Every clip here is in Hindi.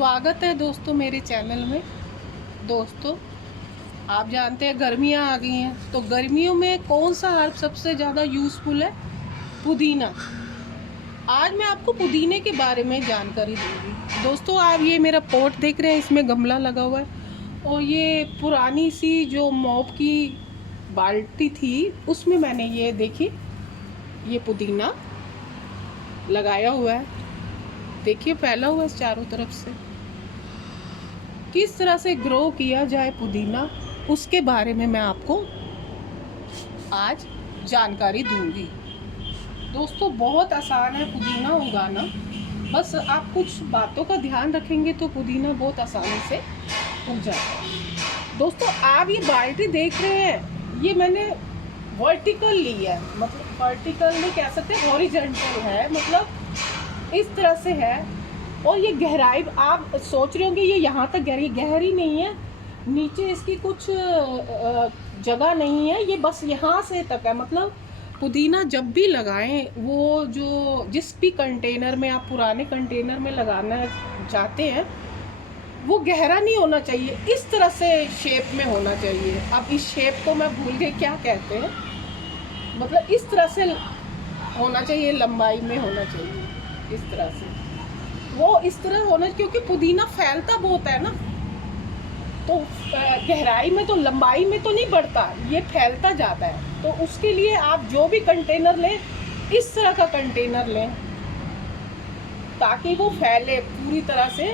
स्वागत है दोस्तों मेरे चैनल में। दोस्तों, आप जानते हैं गर्मियाँ आ गई हैं, तो गर्मियों में कौन सा हर्ब सबसे ज़्यादा यूज़फुल है? पुदीना। आज मैं आपको पुदीने के बारे में जानकारी दूंगी। दोस्तों, आप ये मेरा पॉट देख रहे हैं, इसमें गमला लगा हुआ है और ये पुरानी सी जो मॉप की बाल्टी थी उसमें मैंने ये देखिए ये पुदीना लगाया हुआ है। देखिए फैला हुआ है चारों तरफ से। किस तरह से ग्रो किया जाए पुदीना, उसके बारे में मैं आपको आज जानकारी दूंगी। दोस्तों, बहुत आसान है पुदीना उगाना। बस आप कुछ बातों का ध्यान रखेंगे तो पुदीना बहुत आसानी से उग जाता है। दोस्तों, आप ये बाल्टी देख रहे हैं, ये मैंने वर्टिकल ली है, मतलब वर्टिकल नहीं कह सकते, हॉरिजॉन्टल है, मतलब इस तरह से है। और ये गहराई आप सोच रहे होंगे ये यहाँ तक गहरी नहीं है, नीचे इसकी कुछ जगह नहीं है, ये बस यहाँ से तक है। मतलब पुदीना जब भी लगाएं, वो जो जिस भी कंटेनर में आप पुराने कंटेनर में लगाना चाहते हैं वो गहरा नहीं होना चाहिए, इस तरह से शेप में होना चाहिए। अब इस शेप को मैं भूल गई क्या कहते हैं, मतलब इस तरह से होना चाहिए, लंबाई में होना चाहिए, इस तरह से वो इस तरह होना, क्योंकि पुदीना फैलता बहुत है ना, तो गहराई में तो लंबाई में तो नहीं बढ़ता, ये फैलता जाता है। तो उसके लिए आप जो भी कंटेनर लें, इस तरह का कंटेनर लें ताकि वो फैले पूरी तरह से,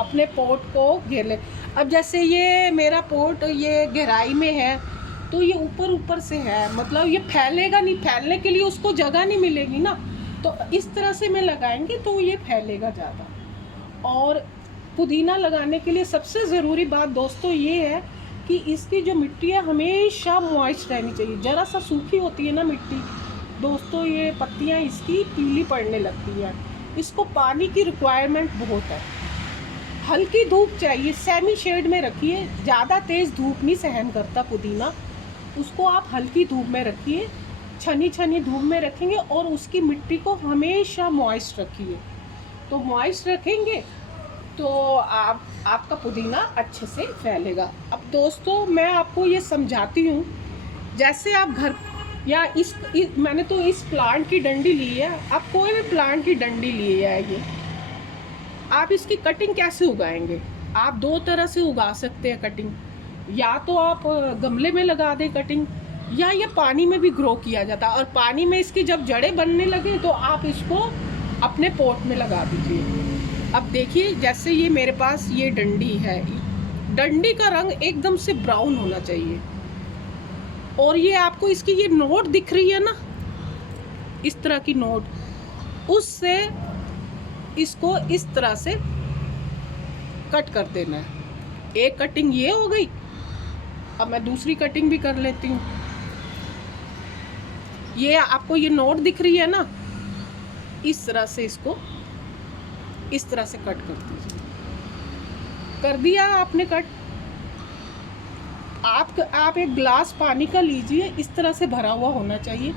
अपने पोट को घेर ले। अब जैसे ये मेरा पोट ये गहराई में है तो ये ऊपर से है, मतलब ये फैलेगा नहीं, फैलने के लिए उसको जगह नहीं मिलेगी ना, तो इस तरह से मैं लगाएंगे तो ये फैलेगा ज़्यादा। और पुदीना लगाने के लिए सबसे ज़रूरी बात दोस्तों ये है कि इसकी जो मिट्टी है हमेशा मॉइस्ट रहनी चाहिए। ज़रा सा सूखी होती है ना मिट्टी दोस्तों, ये पत्तियां इसकी पीली पड़ने लगती हैं। इसको पानी की रिक्वायरमेंट बहुत है। हल्की धूप चाहिए, सेमी शेड में रखिए, ज़्यादा तेज़ धूप नहीं सहन करता पुदीना, उसको आप हल्की धूप में रखिए, छनी धूप में रखेंगे और उसकी मिट्टी को हमेशा मॉइस्ट रखिए। तो मॉइस्ट रखेंगे तो आपका पुदीना अच्छे से फैलेगा। अब दोस्तों, मैं आपको ये समझाती हूँ, जैसे आप घर या मैंने तो इस प्लांट की डंडी ली है, आप कोई भी प्लांट की डंडी ली है, ये आप इसकी कटिंग कैसे उगाएंगे? आप दो तरह से उगा सकते हैं कटिंग, या तो आप गमले में लगा दें कटिंग, या ये पानी में भी ग्रो किया जाता है। और पानी में इसकी जब जड़ें बनने लगे तो आप इसको अपने पॉट में लगा दीजिए। अब देखिए, जैसे ये मेरे पास ये डंडी है, डंडी का रंग एकदम से ब्राउन होना चाहिए, और ये आपको इसकी ये नोट दिख रही है ना, इस तरह की नोट, उससे इसको इस तरह से कट कर देना है। एक कटिंग ये हो गई, अब मैं दूसरी कटिंग भी कर लेती हूँ। ये आपको ये नोट दिख रही है ना, इस तरह से इसको इस तरह से कट कर दीजिए। कर दिया आपने कट। आप एक ग्लास पानी का लीजिए, इस तरह से भरा हुआ होना चाहिए,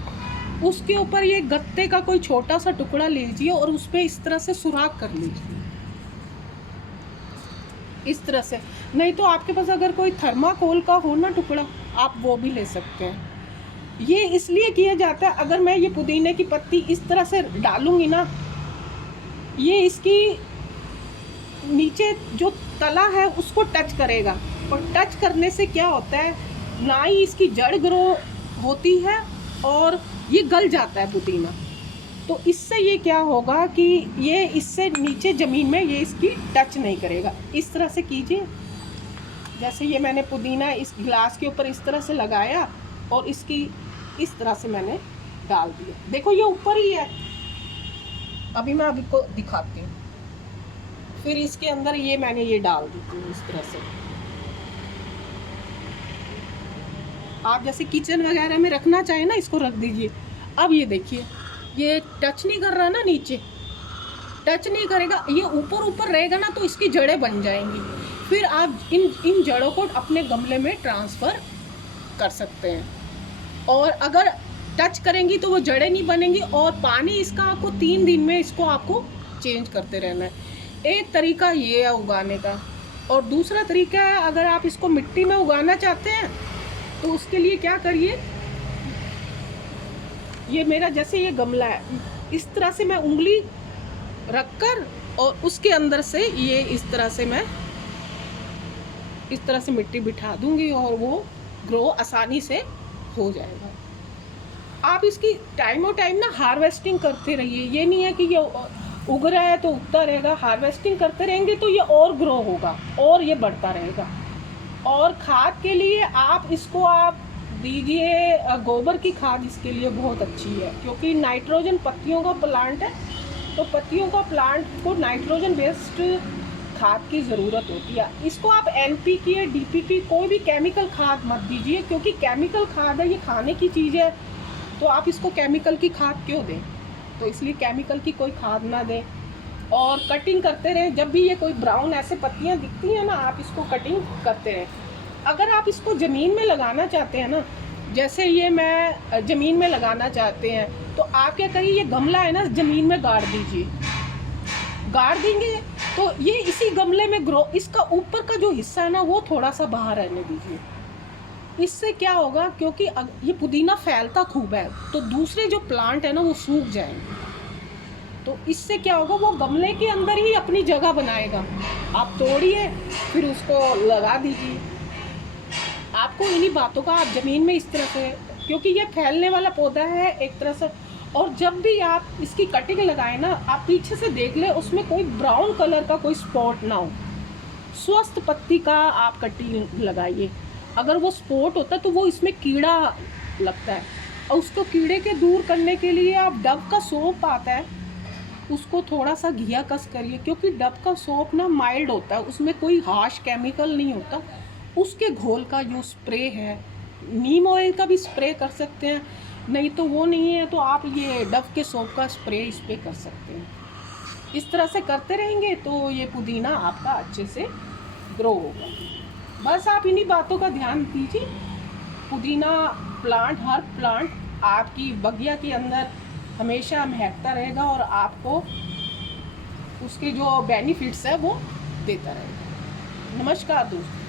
उसके ऊपर ये गत्ते का कोई छोटा सा टुकड़ा लीजिए और उस पर इस तरह से सुराख कर लीजिए, इस तरह से। नहीं तो आपके पास अगर कोई थर्माकोल का हो ना टुकड़ा, आप वो भी ले सकते हैं। ये इसलिए किया जाता है, अगर मैं ये पुदीने की पत्ती इस तरह से डालूंगी ना, ये इसकी नीचे जो तला है उसको टच करेगा, और टच करने से क्या होता है, ना ही इसकी जड़ ग्रो होती है और ये गल जाता है पुदीना। तो इससे ये क्या होगा कि ये इससे नीचे ज़मीन में ये इसकी टच नहीं करेगा। इस तरह से कीजिए, जैसे ये मैंने पुदीना इस गिलास के ऊपर इस तरह से लगाया और इसकी इस तरह से मैंने डाल दिया। देखो ये ऊपर ही है, अभी मैं अभी को दिखाती हूँ। फिर इसके अंदर ये मैंने ये डाल दी थी इस तरह से। आप जैसे किचन वगैरह में रखना चाहें ना, इसको रख दीजिए। अब ये देखिए, ये टच नहीं कर रहा ना, नीचे टच नहीं करेगा, ये ऊपर रहेगा ना, तो इसकी जड़ें बन जाएंगी। फिर आप इन जड़ों को अपने गमले में ट्रांसफ़र कर सकते हैं। और अगर टच करेंगी तो वो जड़ें नहीं बनेंगी, और पानी इसका आपको 3 दिन में इसको आपको चेंज करते रहना है। एक तरीका ये है उगाने का, और दूसरा तरीका है अगर आप इसको मिट्टी में उगाना चाहते हैं तो उसके लिए क्या करिए, ये मेरा जैसे ये गमला है, इस तरह से मैं उंगली रखकर और उसके अंदर से ये इस तरह से मैं इस तरह से मिट्टी बिठा दूंगी और वो ग्रो आसानी से हो जाएगा। आप इसकी टाइम और टाइम ना हार्वेस्टिंग करते रहिए, ये नहीं है कि ये उग रहा है तो उगता रहेगा, हार्वेस्टिंग करते रहेंगे तो ये और ग्रो होगा और ये बढ़ता रहेगा। और खाद के लिए आप इसको आप दीजिए गोबर की खाद, इसके लिए बहुत अच्छी है, क्योंकि नाइट्रोजन पत्तियों का प्लांट है, तो पत्तियों का प्लांट को नाइट्रोजन बेस्ड खाद की ज़रूरत होती है। इसको आप NPK या DPT कोई भी केमिकल खाद मत दीजिए, क्योंकि केमिकल खाद है, ये खाने की चीज़ है, तो आप इसको केमिकल की खाद क्यों दें, तो इसलिए केमिकल की कोई खाद ना दें। और कटिंग करते रहें, जब भी ये कोई ब्राउन ऐसे पत्तियां दिखती हैं ना, आप इसको कटिंग करते रहें। अगर आप इसको ज़मीन में लगाना चाहते हैं ना, जैसे ये मैं ज़मीन में लगाना चाहते हैं, तो आप क्या करिए, ये गमला है ना ज़मीन में गाड़ दीजिए, गाड़ देंगे तो ये इसी गमले में ग्रो, इसका ऊपर का जो हिस्सा है ना वो थोड़ा सा बाहर रहने दीजिए। इससे क्या होगा, क्योंकि ये पुदीना फैलता खूब है तो दूसरे जो प्लांट है ना वो सूख जाएंगे, तो इससे क्या होगा, वो गमले के अंदर ही अपनी जगह बनाएगा। आप तोड़िए फिर उसको लगा दीजिए। आपको इन्हीं बातों का, आप ज़मीन में इस तरह से, क्योंकि ये फैलने वाला पौधा है एक तरह से, और जब भी आप इसकी कटिंग लगाए ना, आप पीछे से देख ले उसमें कोई ब्राउन कलर का कोई स्पॉट ना हो, स्वस्थ पत्ती का आप कटिंग लगाइए। अगर वो स्पॉट होता है तो वो इसमें कीड़ा लगता है, और उसको कीड़े के दूर करने के लिए आप डव का सोप आता है, उसको थोड़ा सा घिया कस करिए, क्योंकि डव का सोप ना माइल्ड होता है, उसमें कोई हार्श केमिकल नहीं होता, उसके घोल का जो स्प्रे है, नीम ऑयल का भी स्प्रे कर सकते हैं, नहीं तो वो नहीं है तो आप ये डव के सोप का स्प्रे इस पर कर सकते हैं। इस तरह से करते रहेंगे तो ये पुदीना आपका अच्छे से ग्रो होगा। बस आप इन्हीं बातों का ध्यान दीजिए। पुदीना प्लांट, हर प्लांट आपकी बगिया के अंदर हमेशा महकता रहेगा और आपको उसके जो बेनिफिट्स है वो देता रहेगा। नमस्कार दोस्तों।